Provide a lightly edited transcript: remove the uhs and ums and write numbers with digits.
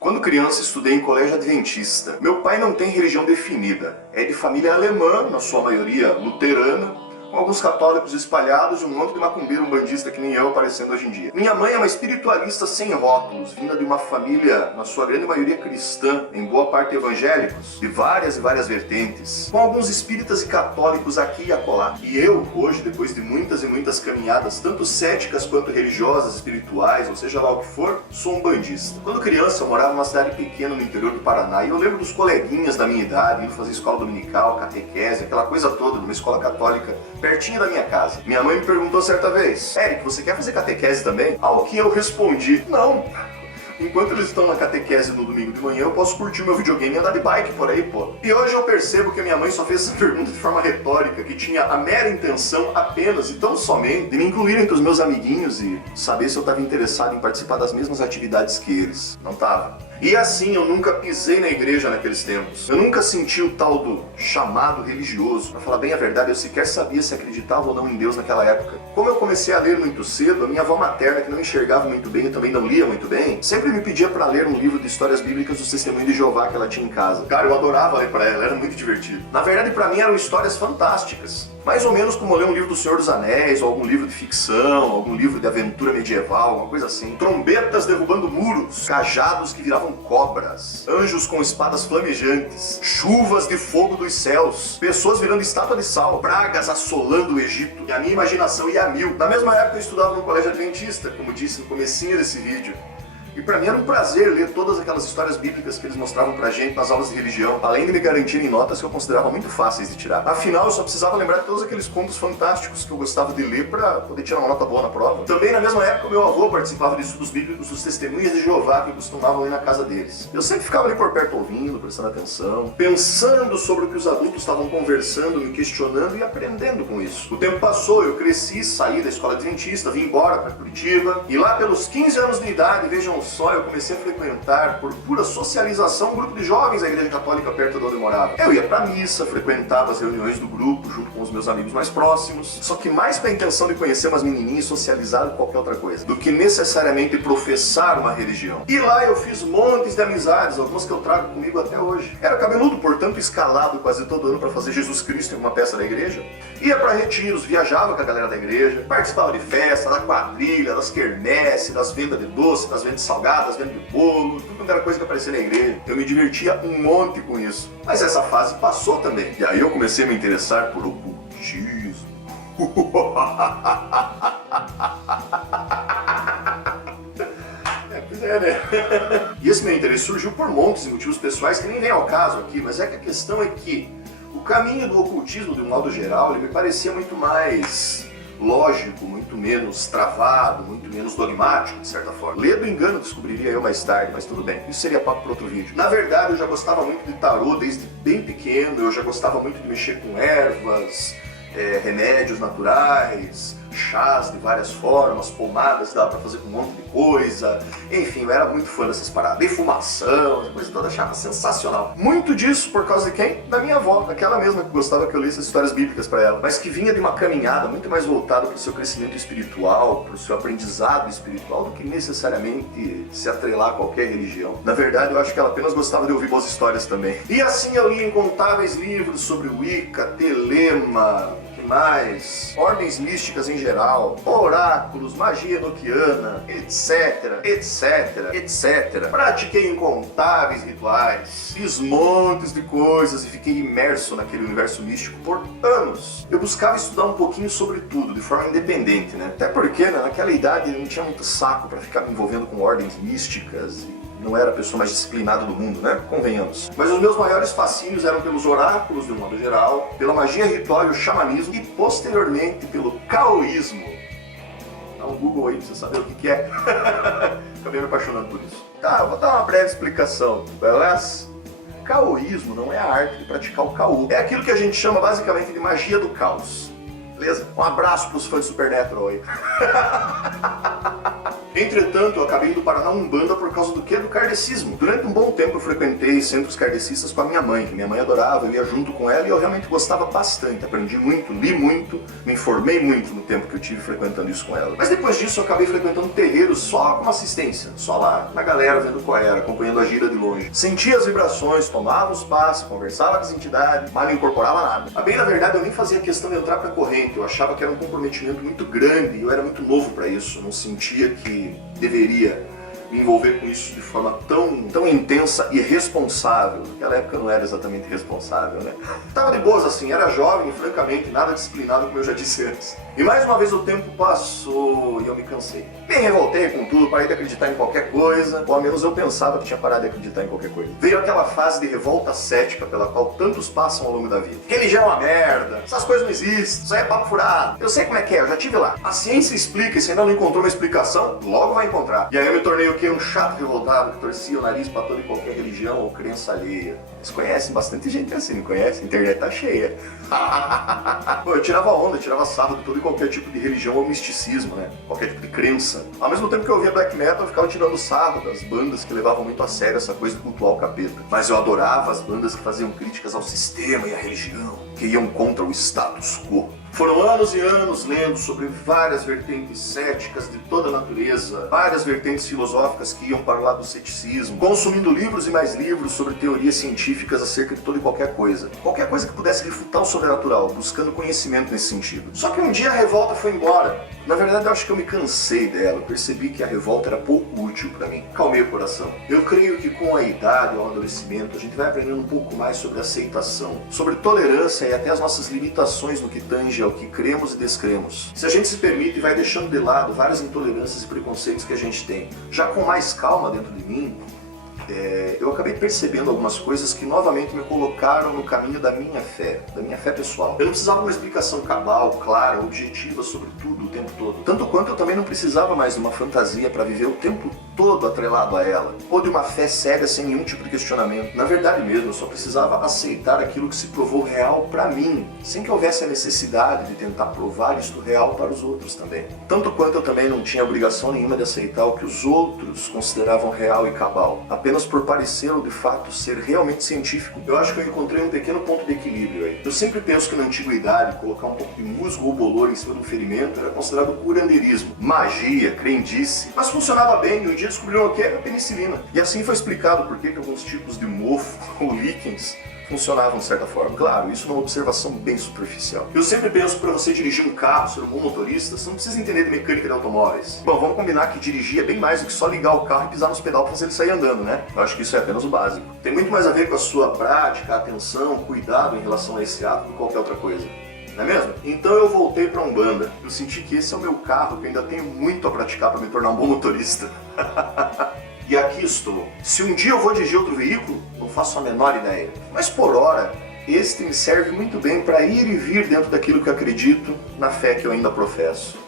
Quando criança, estudei em colégio adventista. Meu pai não tem religião definida. É de família alemã, na sua maioria luterana, com alguns católicos espalhados e um monte de macumbeiro umbandista que nem eu aparecendo hoje em dia. Minha mãe é uma espiritualista sem rótulos, vinda de uma família, na sua grande maioria cristã, em boa parte evangélicos, de várias e várias vertentes, com alguns espíritas e católicos aqui e acolá. E eu, hoje, depois de muitas e muitas caminhadas, tanto céticas quanto religiosas, espirituais, ou seja lá o que for, sou um umbandista. Quando criança, eu morava numa cidade pequena no interior do Paraná, e eu lembro dos coleguinhas da minha idade, indo fazer escola dominical, catequese, aquela coisa toda, numa escola católica, pertinho da minha casa. Minha mãe me perguntou certa vez: Eric, você quer fazer catequese também? Ao que eu respondi: não. Enquanto eles estão na catequese no domingo de manhã, eu posso curtir o meu videogame e andar de bike por aí, pô. E hoje eu percebo que a minha mãe só fez essa pergunta de forma retórica, que tinha a mera intenção apenas e tão somente de me incluir entre os meus amiguinhos e saber se eu estava interessado em participar das mesmas atividades que eles. Não tava. E assim, eu nunca pisei na igreja naqueles tempos. Eu nunca senti o tal do chamado religioso. Pra falar bem a verdade, eu sequer sabia se acreditava ou não em Deus naquela época. Como eu comecei a ler muito cedo, a minha avó materna, que não enxergava muito bem e também não lia muito bem, sempre me pedia pra ler um livro de histórias bíblicas dos Testemunhos de Jeová que ela tinha em casa. Cara, eu adorava ler pra ela, era muito divertido. Na verdade, pra mim eram histórias fantásticas. Mais ou menos como ler um livro do Senhor dos Anéis, ou algum livro de ficção, algum livro de aventura medieval, alguma coisa assim. Trombetas derrubando muros, cajados que viravam cobras, anjos com espadas flamejantes, chuvas de fogo dos céus, pessoas virando estátua de sal, pragas assolando o Egito. E a minha imaginação ia a mil. Na mesma época eu estudava no colégio adventista, como disse no comecinho desse vídeo. E pra mim era um prazer ler todas aquelas histórias bíblicas que eles mostravam pra gente nas aulas de religião, além de me garantirem notas que eu considerava muito fáceis de tirar. Afinal, eu só precisava lembrar de todos aqueles contos fantásticos que eu gostava de ler pra poder tirar uma nota boa na prova. Também na mesma época, meu avô participava de estudos bíblicos dos Testemunhas de Jeová que costumavam ir na casa deles. Eu sempre ficava ali por perto ouvindo, prestando atenção, pensando sobre o que os adultos estavam conversando, me questionando e aprendendo com isso. O tempo passou, eu cresci, saí da escola adventista, vim embora pra Curitiba, e lá pelos 15 anos de idade, vejam só, eu comecei a frequentar, por pura socialização, um grupo de jovens da igreja católica perto de onde eu morava. Eu ia pra missa, frequentava as reuniões do grupo junto com os meus amigos mais próximos, só que mais com a intenção de conhecer umas menininhas e socializar do que qualquer outra coisa, do que necessariamente professar uma religião. E lá eu fiz montes de amizades, algumas que eu trago comigo até hoje. Era cabeludo, portanto escalado quase todo ano para fazer Jesus Cristo em uma peça da igreja. Ia pra retiros, viajava com a galera da igreja, participava de festa, da quadrilha, das quermesses, das vendas de doce, das vendas de salgadas, vendo de bolo, tudo quanto era coisa que aparecia na igreja. Eu me divertia um monte com isso. Mas essa fase passou também. E aí eu comecei a me interessar por ocultismo. Pois é, né? E esse meu interesse surgiu por montes de motivos pessoais que nem vem ao caso aqui, mas é que a questão é que o caminho do ocultismo, de um modo geral, ele me parecia muito mais lógico, muito menos travado, muito menos dogmático, de certa forma. Ler do engano descobriria eu mais tarde, mas tudo bem, isso seria papo para outro vídeo. Na verdade, eu já gostava muito de tarô desde bem pequeno, eu já gostava muito de mexer com ervas, remédios naturais, chás de várias formas, pomadas, dava pra fazer com um monte de coisa. Enfim, eu era muito fã dessas paradas. Defumação, essa coisa toda, achava sensacional. Muito disso por causa de quem? Da minha avó, aquela mesma que gostava que eu lesse as histórias bíblicas pra ela, mas que vinha de uma caminhada muito mais voltada pro seu crescimento espiritual, pro seu aprendizado espiritual, do que necessariamente se atrelar a qualquer religião. Na verdade, eu acho que ela apenas gostava de ouvir boas histórias também. E assim eu li incontáveis livros sobre Wicca, Telema, mais, ordens místicas em geral, oráculos, magia enoquiana, etc, etc, etc. Pratiquei incontáveis rituais, fiz montes de coisas e fiquei imerso naquele universo místico por anos. Eu buscava estudar um pouquinho sobre tudo, de forma independente, né? Até porque, né, naquela idade eu não tinha muito saco pra ficar me envolvendo com ordens místicas e não era a pessoa mais disciplinada do mundo, né? Convenhamos. Mas os meus maiores fascínios eram pelos oráculos, de um modo geral, pela magia ritual e o xamanismo, e posteriormente pelo caoísmo. Dá um Google aí pra você saber o que é. Acabei me apaixonando por isso. Tá, eu vou dar uma breve explicação, beleza? Caoísmo não é a arte de praticar o caô. É aquilo que a gente chama basicamente de magia do caos. Beleza? Um abraço pros fãs de Supernatural aí. Entretanto, eu acabei indo parar na Umbanda por causa do quê? Do kardecismo. Durante um bom tempo eu frequentei centros kardecistas com a minha mãe, que minha mãe adorava, eu ia junto com ela e eu realmente gostava bastante. Aprendi muito, li muito, me informei muito no tempo que eu tive frequentando isso com ela. Mas depois disso eu acabei frequentando terreiros só como assistência, só lá, na galera, vendo qual era, acompanhando a gira de longe. Sentia as vibrações, tomava os passos, conversava com as entidades, mas não incorporava nada. A bem na verdade eu nem fazia questão de entrar pra corrente, eu achava que era um comprometimento muito grande e eu era muito novo pra isso, não sentia que deveria me envolver com isso de forma tão intensa e responsável. Naquela época eu não era exatamente responsável, né? Tava de boas assim, era jovem e francamente nada disciplinado, como eu já disse antes. E mais uma vez o tempo passou e eu me cansei. Me revoltei com tudo, parei de acreditar em qualquer coisa, ou ao menos eu pensava que tinha parado de acreditar em qualquer coisa. Veio aquela fase de revolta cética pela qual tantos passam ao longo da vida. Religião é uma merda, essas coisas não existem, isso aí é papo furado. Eu sei como é que é, eu já tive lá. A ciência explica, e se ainda não encontrou uma explicação, logo vai encontrar. E aí eu me tornei o quê? Um chato revoltado que torcia o nariz pra toda e qualquer religião ou crença alheia. Vocês conhecem bastante gente assim, não conhece? A internet tá cheia. Pô, eu tirava onda, tirava sarro de todo e qualquer tipo de religião ou misticismo, né? Qualquer tipo de crença. Ao mesmo tempo que eu ouvia black metal, eu ficava tirando sarro das bandas que levavam muito a sério essa coisa de cultuar o capeta. Mas eu adorava as bandas que faziam críticas ao sistema e à religião, que iam contra o status quo. Foram anos e anos lendo sobre várias vertentes céticas de toda a natureza, várias vertentes filosóficas que iam para o lado do ceticismo, consumindo livros e mais livros sobre teorias científicas acerca de toda e qualquer coisa. Qualquer coisa que pudesse refutar o sobrenatural, buscando conhecimento nesse sentido. Só que um dia a revolta foi embora. Na verdade, eu acho que eu me cansei dela, eu percebi que a revolta era pouco útil para mim. Calmei o coração. Eu creio que com a idade e o amadurecimento, a gente vai aprendendo um pouco mais sobre aceitação, sobre tolerância e até as nossas limitações no que tange ao que cremos e descremos. Se a gente se permite e vai deixando de lado várias intolerâncias e preconceitos que a gente tem, já com mais calma dentro de mim, eu acabei percebendo algumas coisas que novamente me colocaram no caminho da minha fé pessoal. Eu não precisava de uma explicação cabal, clara, objetiva sobre tudo o tempo todo. Tanto quanto eu também não precisava mais de uma fantasia para viver o tempo todo atrelado a ela, ou de uma fé cega sem nenhum tipo de questionamento. Na verdade mesmo, eu só precisava aceitar aquilo que se provou real para mim, sem que houvesse a necessidade de tentar provar isto real para os outros também. Tanto quanto eu também não tinha obrigação nenhuma de aceitar o que os outros consideravam real e cabal, apenas por parecer ou de fato ser realmente científico. Eu acho que eu encontrei um pequeno ponto de equilíbrio aí. Eu sempre penso que na antiguidade, colocar um pouco de musgo ou bolor em cima de um ferimento era considerado curandeirismo, magia, crendice, mas funcionava bem e um dia descobriram o que era a penicilina. E assim foi explicado por que alguns tipos de mofo ou líquens funcionavam de certa forma. Claro, isso é uma observação bem superficial. Eu sempre penso que para você dirigir um carro, ser um bom motorista, você não precisa entender de mecânica de automóveis. Bom, vamos combinar que dirigir é bem mais do que só ligar o carro e pisar nos pedais para fazer ele sair andando, né? Eu acho que isso é apenas o básico. Tem muito mais a ver com a sua prática, atenção, cuidado em relação a esse ato do que qualquer outra coisa. Não é mesmo? Então eu voltei para Umbanda. Eu senti que esse é o meu carro, que eu ainda tenho muito a praticar para me tornar um bom motorista. E aqui estou. Se um dia eu vou dirigir outro veículo, não faço a menor ideia. Mas por hora, este me serve muito bem para ir e vir dentro daquilo que eu acredito, na fé que eu ainda professo.